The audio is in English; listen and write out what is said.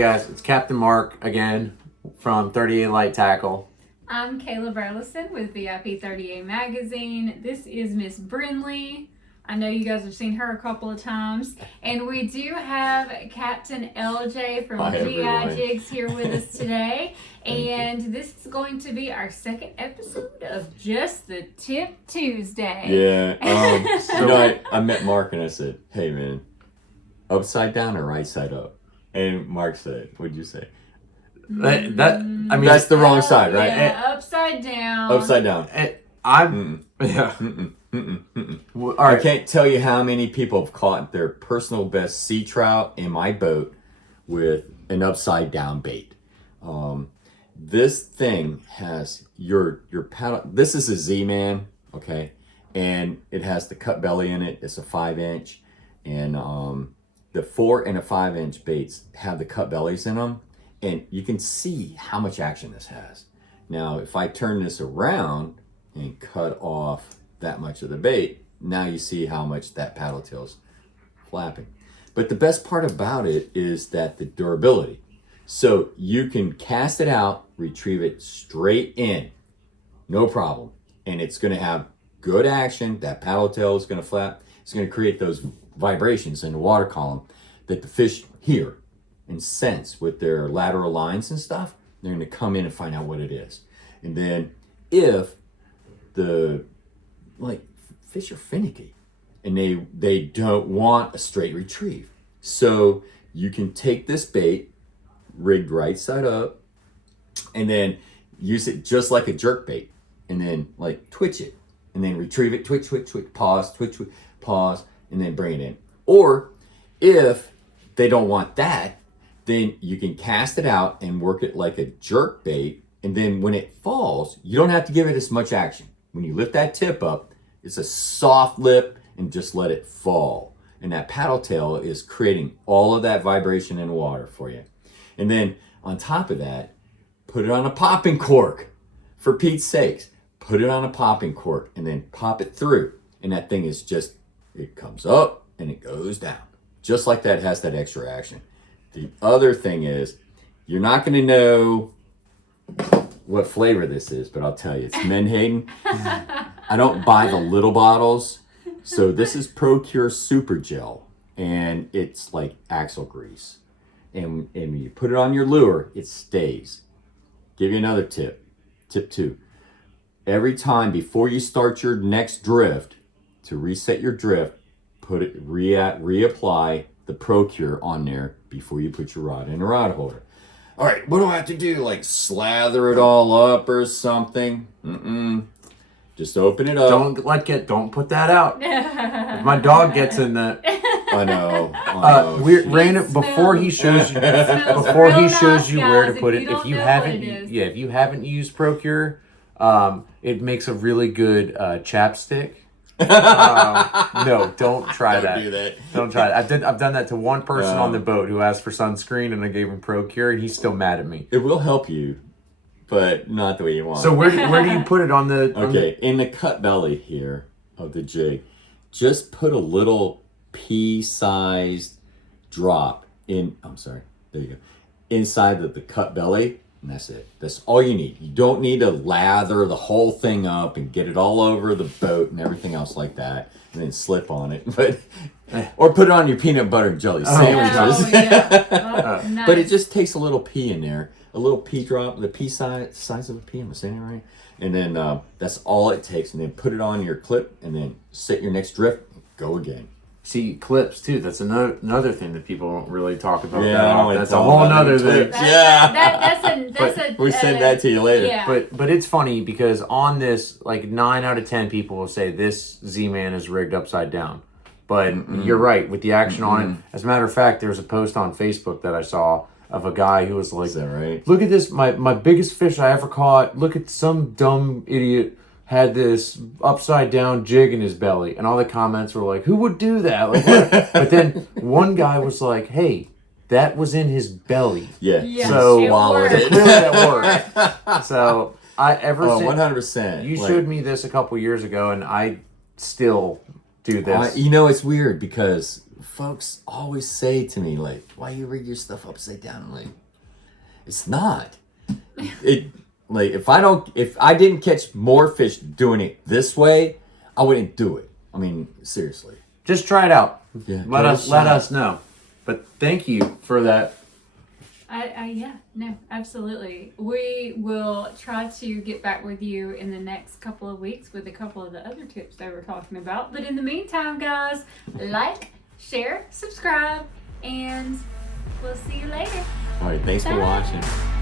guys, it's Captain Mark again from 38 Light Tackle. I'm Kayla Burleson with VIP 38 Magazine. This is Miss Brinley. I know you guys have seen her a couple of times. And we do have Captain LJ from GI Jigs here with us today. And this is going to be our second episode of Just the Tip Tuesday. Yeah. So I met Mark and I said, hey man, upside down or right side up? And Mark said, what'd you say? That's the wrong side, right? Yeah, upside down. Upside down. I can't tell you how many people have caught their personal best sea trout in my boat with an upside down bait. This thing has your paddle. This is a Z-Man, okay, and it has the cut belly in it. It's a 5-inch, and the 4 and a 5-inch baits have the cut bellies in them, and you can see how much action this has. Now, if I turn this around and cut off that much of the bait, now you see how much that paddle tail's flapping. But the best part about it is that the durability. So you can cast it out, retrieve it straight in, no problem. And it's gonna have good action. That paddle tail is gonna flap. It's gonna create those vibrations in the water column that the fish hear and sense with their lateral lines and stuff. They're gonna come in and find out what it is. And then if fish are finicky and they don't want a straight retrieve. So you can take this bait, rigged right side up, and then use it just like a jerk bait, and then like twitch it, and then retrieve it, twitch, pause, twitch, pause, and then bring it in. Or if they don't want that, then you can cast it out and work it like a jerk bait, and then when it falls, you don't have to give it as much action. When you lift that tip up, it's a soft lip and just let it fall. And that paddle tail is creating all of that vibration in water for you. And then on top of that, put it on a popping cork. For Pete's sakes, put it on a popping cork and then pop it through. And that thing is just, it comes up and it goes down. Just like that, it has that extra action. The other thing is, you're not going to know what flavor this is, but I'll tell you, it's Menhaden. I don't buy the little bottles. So this is ProCure Super Gel, and it's like axle grease. And when you put it on your lure, it stays. Give you another tip. Tip 2. Every time before you start your next drift, to reset your drift, reapply the ProCure on there before you put your rod in a rod holder. All right, what do I have to do? Like slather it all up or something? Just open it up. Don't put that out. If my dog gets in that. I know. We ran it before he shows you. Before he shows you where to put it. If you haven't used ProCure, it makes a really good chapstick. No, don't try that. Don't do that. Don't try that. I've done that to one person on the boat who asked for sunscreen, and I gave him ProCure, and he's still mad at me. It will help you, but not the way you want. So where do you put it on the? In the cut belly here of the jig, just put a little pea-sized drop in. I'm sorry. There you go. Inside of the cut belly. And that's it. That's all you need. You don't need to lather the whole thing up and get it all over the boat and everything else like that, and then slip on it. Or put it on your peanut butter and jelly sandwiches. Nice. But it just takes a little pea in there, a little pea drop, the pea size of a pea. Am I saying it right? And then that's all it takes. And then put it on your clip, and then set your next drift. And go again. See, clips too. That's another thing that people don't really talk about. Yeah, that's a whole nother thing. We send that to you later. Yeah. But it's funny because on this, like 9 out of 10 people will say this Z-Man is rigged upside down. But you're right with the action on it. As a matter of fact, there's a post on Facebook that I saw of a guy who was like, "Is that right? Look at this, my biggest fish I ever caught. Look at some dumb idiot." Had this upside down jig in his belly, and all the comments were like, "Who would do that?" Like, what? But then one guy was like, "Hey, that was in his belly." Yeah. So swallowed it. Clearly that worked. So I since 100%. You showed me this a couple years ago, and I still do this. It's weird because folks always say to me, like, why you rig your stuff upside down? I'm like, it's not. Like, if I didn't catch more fish doing it this way, I wouldn't do it. I mean, seriously. Just try it out. Yeah, let us know. But thank you for that. Yeah, no, absolutely. We will try to get back with you in the next couple of weeks with a couple of the other tips that we're talking about. But in the meantime, guys, like, share, subscribe, and we'll see you later. All right, thanks for Bye. watching.